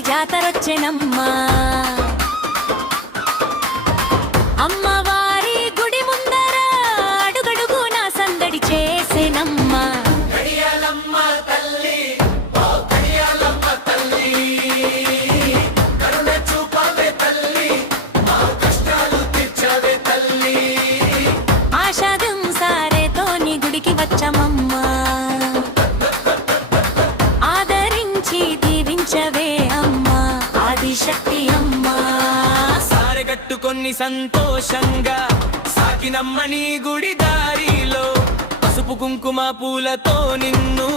అమ్మవారి జాతరొచ్చెనమ్మా. అమ్మవారి గుడి ముందర అడుగడుగున సందడి చేసెనమ్మా. ఆషాఢం సారేతో నీ గుడికి వచ్చమమ్మా. ఆదరించి దీవించవే అమ్మా ఆదిశక్తి అమ్మా. సారెగట్టుకొని సంతోషంగా సాగినమ్మ నీ గుడి దారిలో, పసుపు కుంకుమ పూలతో నిన్ను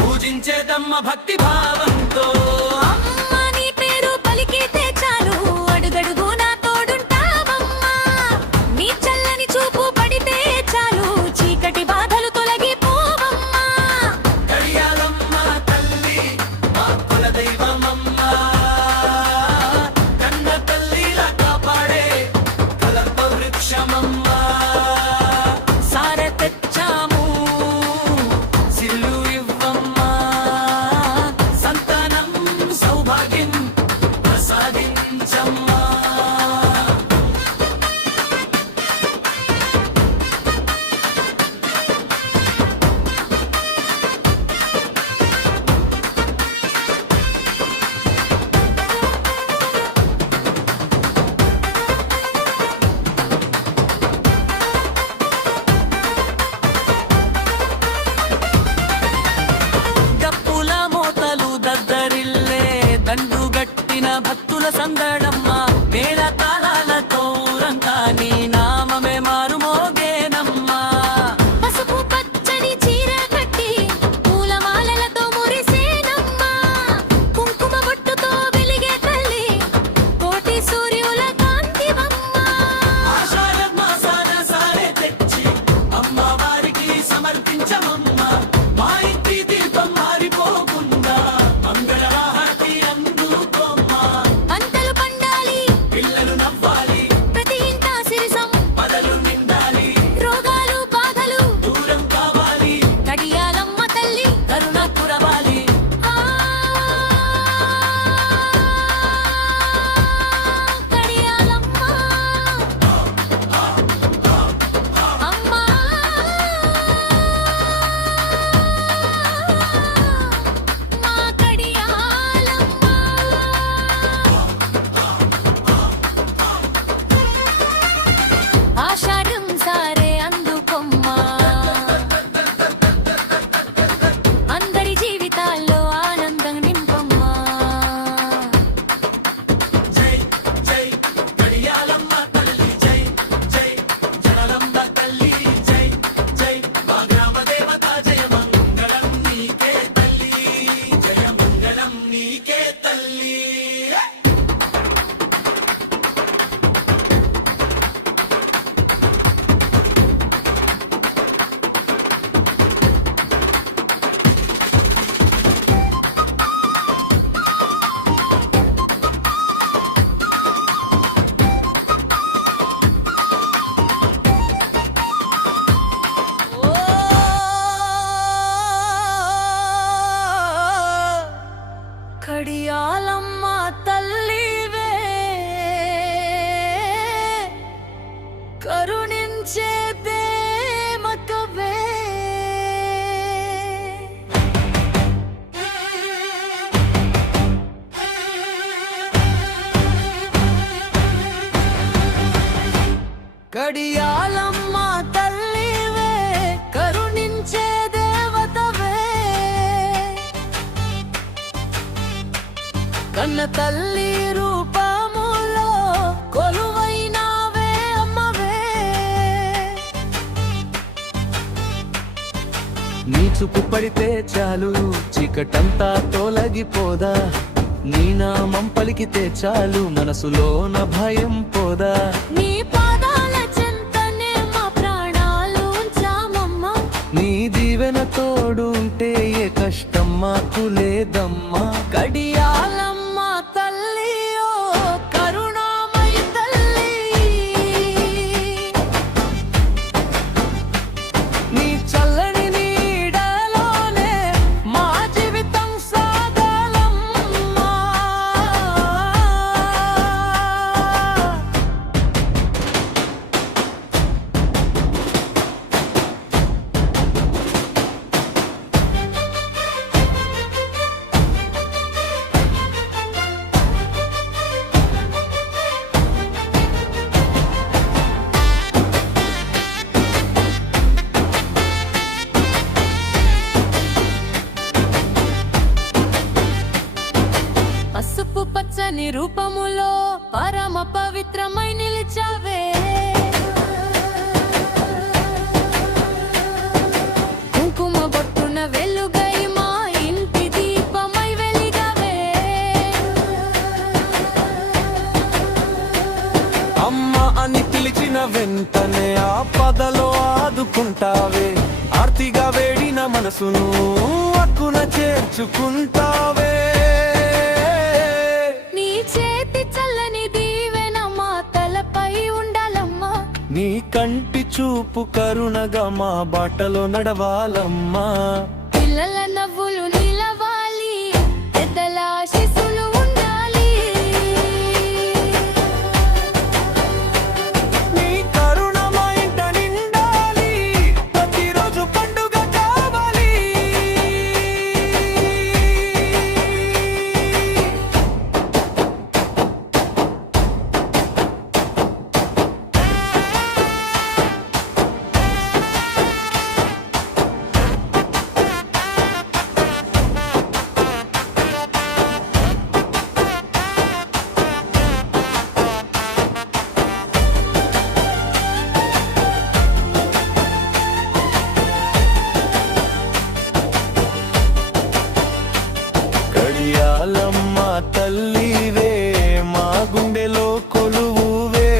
పూజించేదమ్మ భక్తి భావంతో. అమ్మ నీ పేరు పలికితే చాలు అడుగడుగున తోడుంటావమ్మా. నీ చల్లని చూపు పడితే చాలు చీకటి బాధలు తొలగిపోవమ్మా. కడియాలమ్మ తల్లి మా కులదైవమమ్మ, కన్న తల్లిలా కాపాడే కల్ప వృక్షమమ్మ. సారె తెచ్చాము సిల్లు ఇవ్వమ్మా, సంతానం సౌభాగ్యం ప్రసాదించమ్మా. డప్పుల మోతలు దద్దరిల్లే దండుగట్టిన భక్తుల సందడమ్మ, మేళ తాళాలతో ఊరంతా నీ నామమే మారుమోగేనమ్మా. పసుపు పచ్చని చీర కట్టి పూలమాలలతో మురిసేనమ్మా. కుంకుమ బొట్టుతో వెలిగే తల్లి కోటి సూర్యుల కాంతివమ్మా. ఆషాఢ మాసాన సారే తెచ్చి అమ్మవారికి సమర్పించమమ్మా. మా ఇంటి దీపం మారిపోకుండా మంగళహారతి అందుకోమ్మా. పంటలు పండాలి పిల్లలు నవ్వాలి, ప్రతి ఇంటా సిరి పదలు నిండాలి, రోగాలు బాధలు దూరం కావాలి, కడియాలమ్మ తల్లి కరుణ కురవాలి. ఆ కడియాలమ్మ అమ్మా. మా కడియాలమ్మ. ఆషాఢం సారే అందుకొమ్మా. అందరి జీవితాల్లో ఆనందం నింపమ్మా. జై జై కడియాలమ్మ తల్లి, జై జై జనలంబ తల్లి, జై జై మా గ్రామ దేవత. జయ మంగళం నీకే తల్లి, జయ మంగళం నీకే తల్లి. కడియాలమ్మ తల్లివే కరుణించే దేమకవే. కడియాలమ్మ తల్లివే కరుణించే దేవతవే. కన్న తల్లి రూపములో కొలువైనావే అమ్మవే. నీ చూపు పడితే చాలు చీకటంతా తొలగిపోదా, నీ నామం పలికితే చాలు మనసులోన భయం పోదా. నీ పాదాల చెంతనే మా ప్రాణాలు ఉంచామమ్మా. నీ దీవెన తోడుంటే ఏ కష్టం మాకు లేదమ్మా. కడియాలమ్మ తల్లి ఓ కరుణామయి తల్లి. నీ చల్లని పసుపు పచ్చని రూపములో పరమ పవిత్రమై నిలిచావే. కుంకుమ బొట్టున వెలుగై మా ఇంటి దీపమై వెలిగావే. అమ్మ అని పిలిచిన వెంటనే ఆపదలో ఆదుకుంటావే. ఆర్తిగా వేడిన మనసును అక్కున చేర్చుకుంటావే. నీ చేతి చల్లని దీవెన మా తలపై ఉండాలమ్మా. నీ కంటి చూపు కరుణగా మా బాటలో నడవాలమ్మా. పిల్లల నవ్వులు నిలవాలి, పెద్దల ఆశీస్సులు ఉండాలి. నీ కరుణ మా ఇంట నిండాలి, ప్రతిరోజు పండుగ కావాలి. కడియాలమ్మ తల్లివే, మా గుండెలో కొలువువే.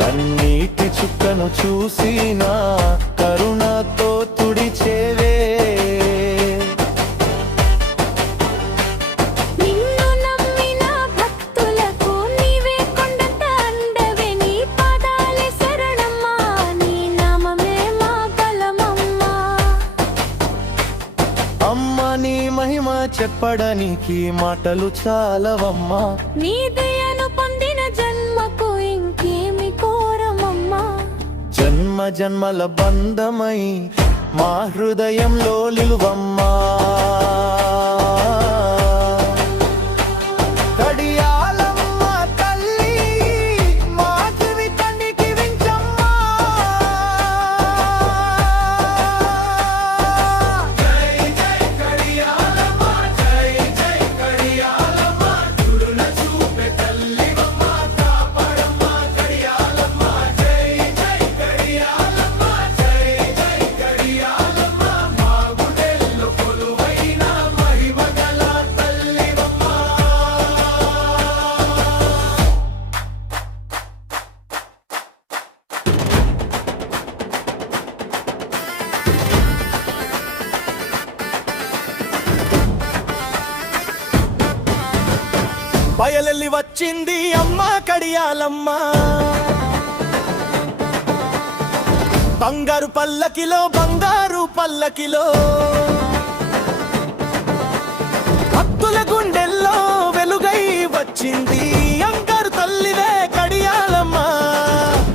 కన్నీటి చుక్కను చూసినా కరుణతో తుడిచేవే. నిన్ను నమ్మిన భక్తులకు నీవే కొండంత అండవే. నీ పాదాలే శరణమ్మా, నీ నామమే మా బలమమ్మా. అమ్మ నీ మహిమ చెప్పడానికి మాటలు చాలవమ్మా. నీ దయను పొందిన జన్మకు ఇంకేమి కోరమమ్మా. జన్మ జన్మల బంధమై మా హృదయంలో నిలువమ్మా. కడియాలమ్మ తల్లి, మా జీవితానికి వించమ్మా. జై జై కడియాలమ్మ, జై జై కడియాలమ్మ, చురున చూపే తల్లివమ్మ, కాపాడమ్మ కడియాలమ్మ. జై జై కడియాలమ్మ, జై జై కడియాలమ్మ, మా గుండెల్లో కొలువైన మహిమగల తల్లివమ్మ. బయలెల్లి వచ్చింది అమ్మ కడియాలమ్మ. బంగారు పల్లకిలో, బంగారు పల్లకిలో, భక్తుల గుండెల్లో వెలుగై వచ్చింది అంగారు తల్లివే కడియాలమ్మ.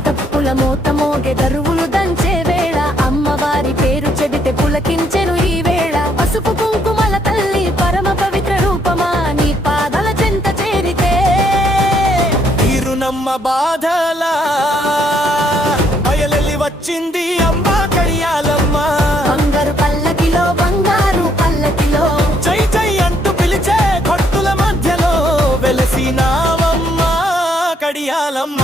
తప్పుల మోత మోగే దరువులు దంచే వేళ, అమ్మవారి పేరు చెబితే పులకించెను ఈ వేళ. పసుపు కుంకుమల తల్లి పరమ పవిత్ర రూపమా, నీ పాదాల చెంత చేరితే తీరునమ్మ బాధలా బయలెల్లి వచ్చింది అమ్మ కడియాలమ్మ. బంగారు పల్లకిలో, బంగారు పల్లకిలో, జై జై అంటూ పిలిచే భక్తుల మధ్యలో వెలసినావమ్మ కడియాలమ్మ.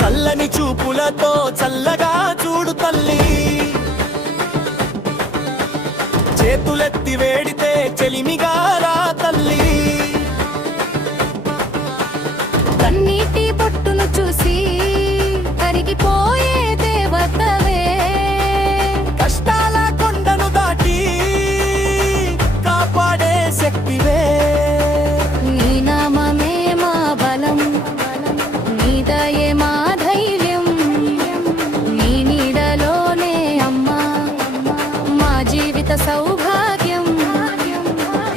చల్లని చూపులతో చల్లగా చూడు తల్లి, చేతులెత్తి వేడితే చెలిమిగా రా తల్లి. కన్నీటి బొట్టును చూసి కరిగిపోయే దేవతవే. కష్టాల కొండను దాటి కాపాడే శక్తివే. నీ నామమే మా బలం, నీ దయే మా ధైర్యం. నీ నీడలోనే అమ్మా మా జీవిత సౌభాగ్యం.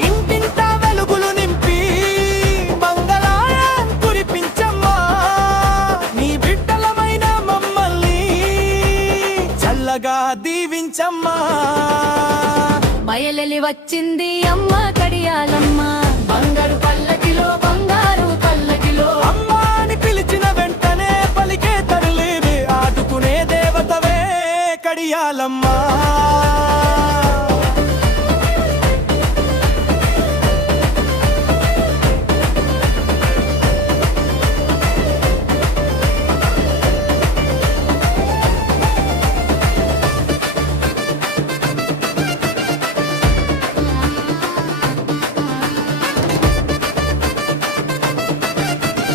ఇంటింటా వెలుగులు నింపి మంగళాయ కురిపించమ్మా. నీ బిడ్డలమైన మమ్మల్ని చల్లగా దీవించమ్మా. బయలెలి వచ్చింది అమ్మ కడియాలమ్మ. కడియాలమ్మ బంగారు పల్లకిలో బంగారు పల్లకిలో అమ్మా అని పిలిచిన వెంటనే పలికే తల్లివి ఆదుకునే దేవతవే కడియాలమ్మా